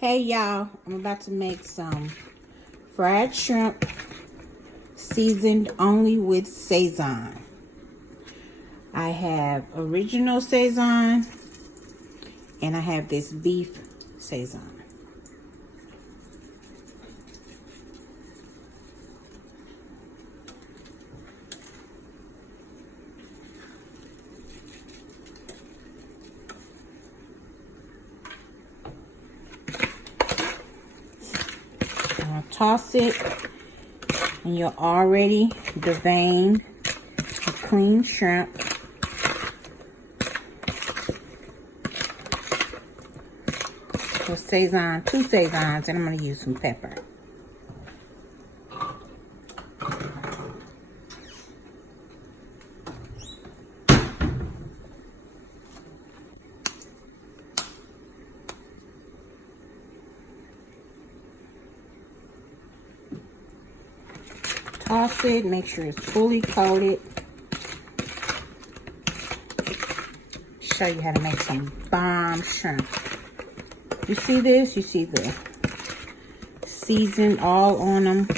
Hey y'all, I'm about to make some fried shrimp seasoned only with Sazon. I have original Sazon and I have this beef Sazon. Toss it, and you're already deveined a clean shrimp. So Sazon, 2 Sazons, and I'm going to use some pepper. Toss it, make sure it's fully coated. Show you how to make some bomb shrimp. You see this? You see the season all on them.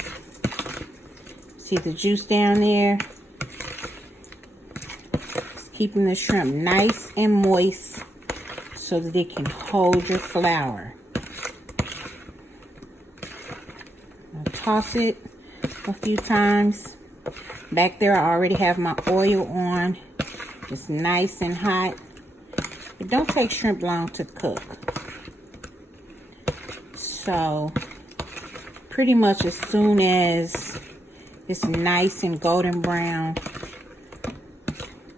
See the juice down there? It's keeping the shrimp nice and moist so that it can hold your flour. Now toss it a few times. Back there I already have my oil on. It's nice and hot. It don't take shrimp long to cook. So pretty much as soon as it's nice and golden brown,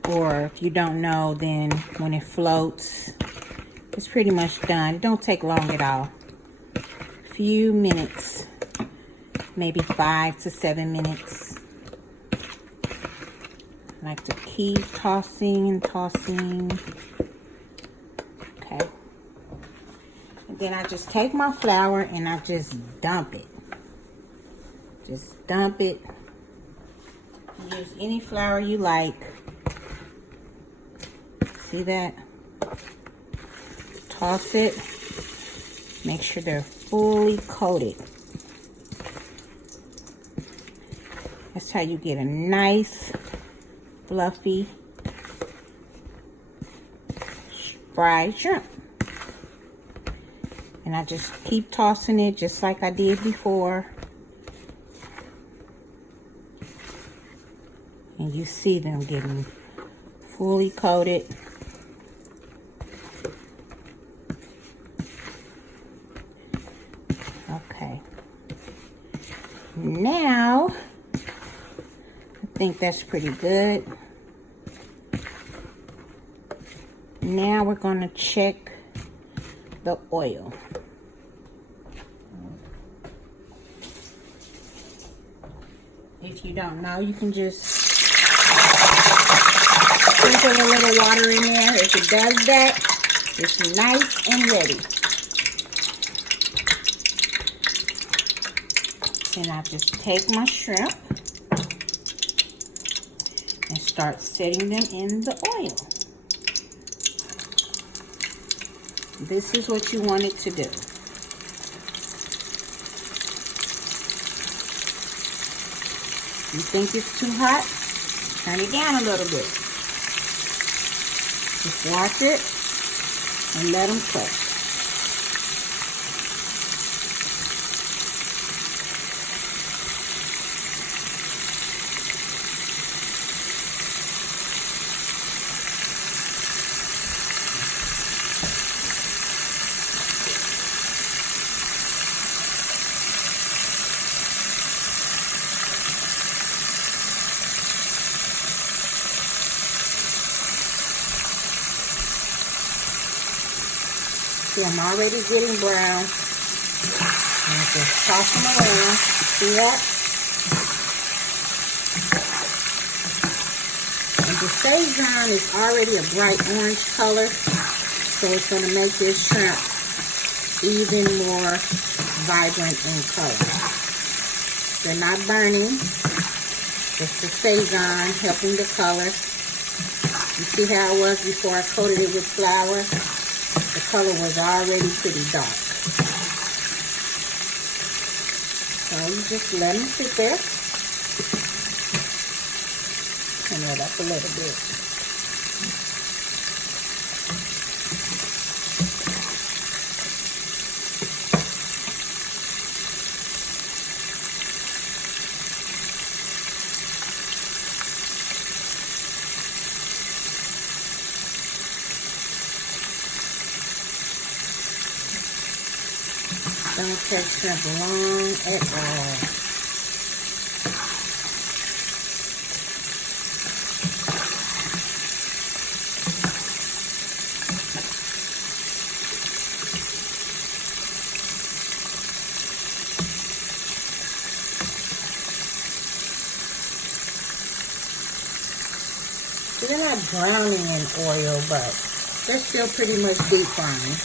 or if you don't know, then when it floats, it's pretty much done. It don't take long at all. A few minutes. Maybe 5 to 7 minutes. I like to keep tossing and tossing. Okay. And then I just take my flour and I just dump it. Just dump it. Use any flour you like. See that? Toss it. Make sure they're fully coated. That's how you get a nice, fluffy, fried shrimp. And I just keep tossing it just like I did before. And you see them getting fully coated. Okay. Now, I think that's pretty good. Now we're going to check the oil. If you don't know, you can just sprinkle a little water in there. If it does that, it's nice and ready. Then I just take my shrimp and start setting them in the oil. This is what you want it to do. You think it's too hot? Turn it down a little bit. Just watch it and let them cook. See, I'm already getting brown. And just toss them around. See that? And the Sazon is already a bright orange color, so it's going to make this shrimp even more vibrant in color. They're not burning. It's the Sazon helping the color. You see how it was before I coated it with flour? The color was already pretty dark. So you just let them sit there. Turn it up a little bit. Don't take shrimp long at all. So they're not browning in oil, but they're still pretty much deep frying.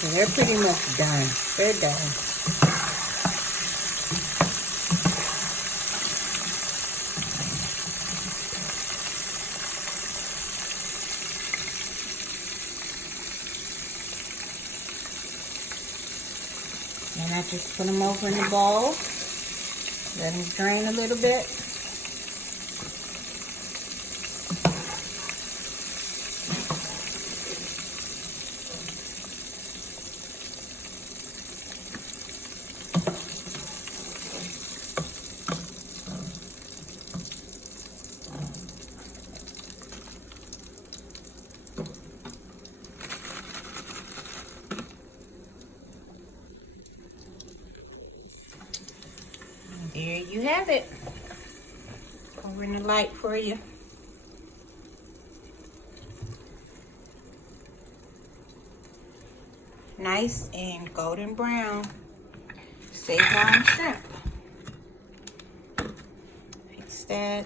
So they're pretty much done. They're done. And I just put them over in the bowl. Let them drain a little bit. There you have it. Over in the light for you. Nice and golden brown Sazon shrimp. Fix that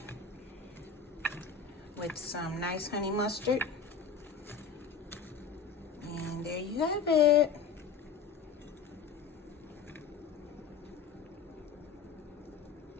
with some nice honey mustard. And there you have it.